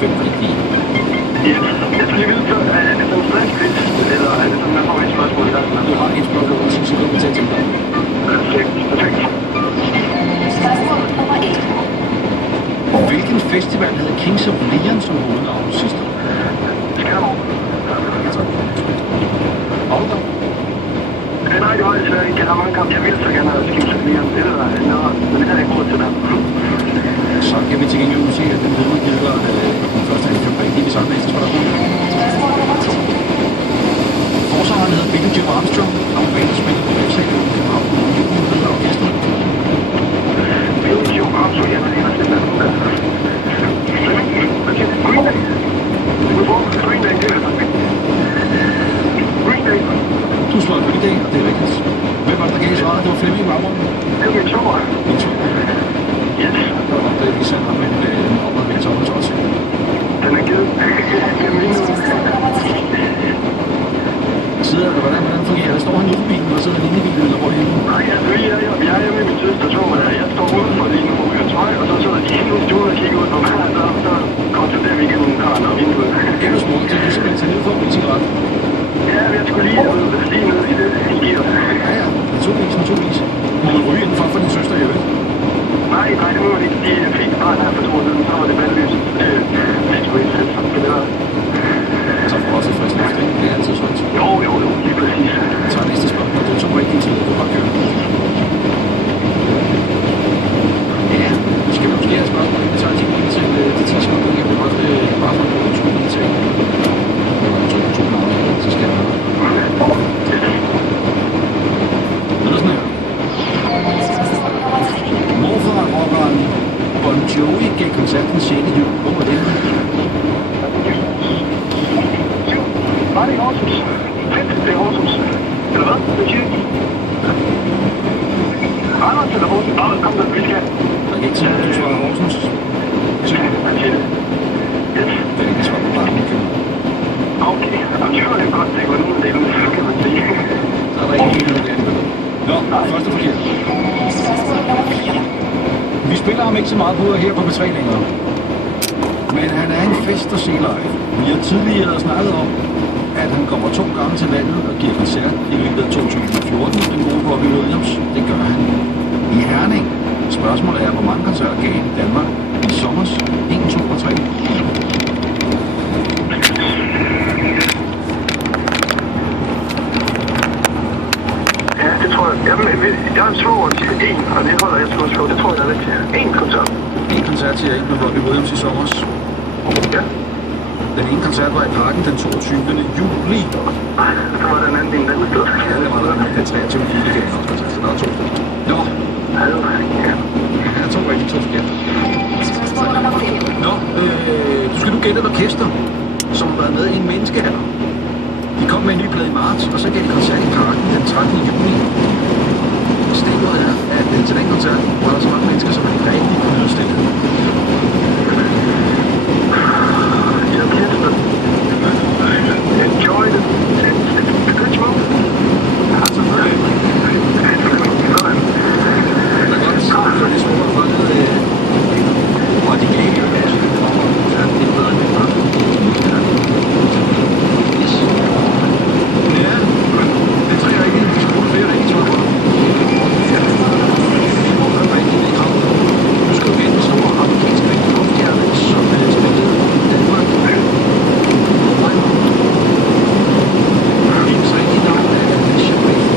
5 rigtige. Yes, jeg skal lige vide, så er det sådan en stresskridt, eller er det sådan, man får et spørgsmål i gang? Du har et spørgsmål over 10 sekunder til at tænke dig. Perfekt, perfekt. Spørgsmål nummer 1. Hvilken festival havde Kings of Leon som hovednavn sidste år? Skanderborg. Aalborg. Nej, det var det desværre ikke. Jeg har mange kampe. Jeg vil så gerne have skiftet mere om det, eller noget, men det har jeg ikke råd til der. Så kan vi til gengæld se, at den videre giver den første anføring rigtigt. Vi sammen næste spørgsmål. Spørgsmål nummer 2. Forsangeren hedder Billy Joe Armstrong, og banen spiller på website i København. Julen hedder orkestret. Billy Joe Armstrong, jeg ved ikke, hvad det er. Okay, Green Day. Green Day, det er det. Green Day. Du slår Green Day, og det er rigtigt. Hvem var det, der gav svaret? Det var Flemming Marmor. Det er min tur. Min tur. Yes. Og det er lige sådan, at man opad med Thomas også. Den er givet. Det er min tur. Hvordan fungerer det? Står han ude på bilen, og sidder han inde i bilen, eller hvor er det? Nej, jeg er hjemme i min søster, så jeg står udenfor lige nu og kører tøj, og så sidder de inde i stuen og kigger ud på mig, og så kontrollerer vi igennem døren og vinduet. Er du smuk til, du simpelthen tager ned for at blive cigaret? Ja, jeg skulle lige ned i det i gear. Ja, naturligvis. Må man ryge indenfor for din søster, jeg ved? Nej, det må man ikke. De fik bare der for 2 år siden, så var det bandlyset. Det skulle ikke sætte sammen på det der. Så får også et frisk luft, ikke? Det er altid sundt. Jo, lige præcis. Jeg tager næste spørgsmål. Det er 2 rigtige til, at du bare kører. Ja, vi skal måske have et spørgsmål, inden vi tager 10 minutter til de 10 sekunder. Jeg vil godt bare få en utrolig til. Det var en 2 navne, så skal jeg høre. Det er sådan her. Morfar-rockeren Bon Jovi gav koncert den 6. juli. Hvor var det? Var det i Horsens? Fedt, det er Horsens. Eller hvad? Det siger jeg. Randers eller Horsens? Kom der, vi skal. Der er ikke tid, du svarer Horsens. Hvad siger det? Yes. Det er ikke svar på bare Okay, og det var det godt, det var nogle af delene, kan man sige. så er der ikke helt noget der. Nå, første forkert. Spørgsmål nummer 4. Vi spiller ham ikke så meget på her på B3 længere. Men han er en fest og se live. Vi har tidligere snakket om, at han kommer 2 gange til landet og giver koncert i løbet af 2014. Den gode Bobby Williams, det gør han i Herning. Spørgsmålet er, hvor mange koncerter gav han i Danmark i sommer? 1, 2 og 3. Ja, det tror jeg. Jamen, jeg er en svår til 1, og det holder jeg sgu. Det tror jeg er rigtigt. 1 koncert. 1 koncert til 1 med Bobby Williams i sommer. Ja. Den ene koncert var i Parken den 22. juli. Nej, så var der en anden en anden sted. Ja, det var der den 23. juli. Det er også så der er 2. Nå, Hallo, ja. han er 2 rigtigt, 2 forkert. Spørgsmål nummer 5. Nå, du skal nu gætte et orkester, som har været med i en menneskealder. De kom med en ny plade i marts, og så gav de koncert i Parken den 13. juni. Stikket er, at til den koncert var der så mange mennesker, som ikke rigtig kunne nyde stille. Enjoy the ritual. Altså, det er godt, så det er svårt at fange, og de gav jo også koncerten lidt bedre end det var. Ja, det tror jeg ikke, vi skal bruge flere rigtige svar på. Vi må høre rigtig det krav. Nu skal vi vende den store amerikanske rockstjerne, som spillede i Danmark. Hendes rigtige navn er Alicia Faith.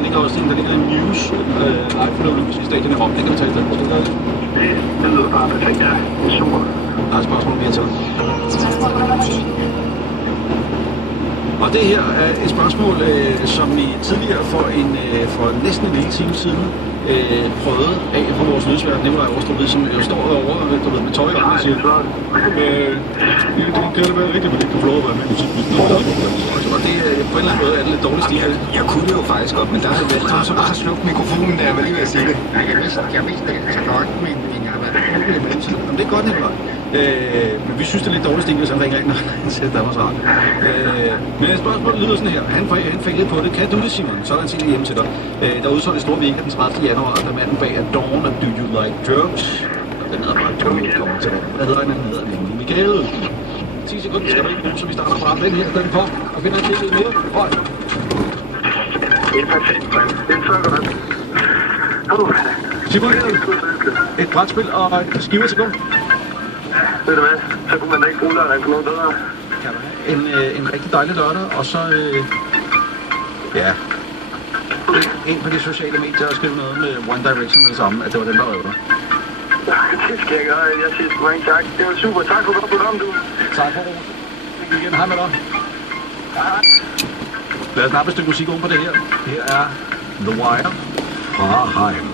der ligger også en, der ligger en Muse Eiffel-øvelse i stadion i Rom. Det kan vi tage i stedet. Skal vi gøre det? Det lyder bare perfekt, ja. Super. Der er et spørgsmål mere til. Spørgsmål nummer 10. Og det her er et spørgsmål, som vi tidligere for næsten en lille time siden prøvede af på vores nyhedsvært, Nikolaj Åstrup, som jo står derovre, du ved, med tøj i øjnene og siger, det kan det være rigtigt, men det kan få lov at være med i musikquizzen. Og det er på en eller anden måde er det lidt dårligt stil. Jeg kunne det jo faktisk godt, men der havde valgt så bare slukke mikrofonen, da jeg var lige ved at sige det. Jeg vidste det så godt, men jeg har været ude i mellemtiden. Jamen, det er godt, Nikolaj. Men vi synes, det er lidt dårligt stil, hvis han ringer ind, når han siger Danmarks Radio. Men spørgsmålet lyder sådan her. Han fik lidt på det. Kan du det, Simon? Så er der en ting hjemme til dig. Der er udsolgt i Store Vega den 30. januar, der manden bag at Dawn of Do You Like Drugs. Den hedder bare Dawn, kommer til det. Hvad hedder den? Den hedder nemlig Michael. 10 sekunder skal du ikke bruge, så vi starter bare den her i stedet for. Og finder en til mere. Høj. Det er perfekt, mand. Det er så godt. Simon, et brætspil og et skiver til kun. Ved du hvad? Så kunne man da ikke bruge lørdagen for noget bedre. En rigtig dejlig lørdag, og så ind på de sociale medier og skrive noget med One Direction med det samme, at det var den, der røvede dig. Det skal jeg gøre. Jeg siger mange tak. Det var super. Tak for godt program, du. Tak for det. Igen, hej med dig. Lad os nappe et stykke musik oven på det her. Her er The Wire fra Heim.